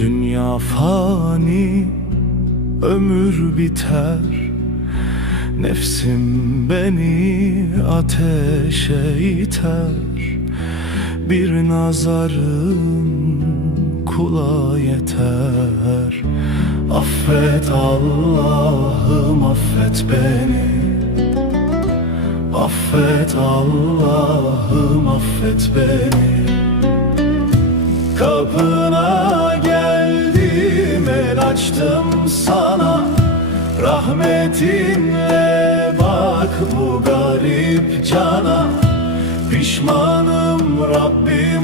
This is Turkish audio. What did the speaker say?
Dünya fani, ömür biter. Nefsim beni ateşe iter. Bir nazarın kula yeter. Affet Allah'ım affet beni. Affet Allah'ım affet beni. Kapına açtım sana Rahmetinle. Bak bu garip cana Pişmanım Rabbim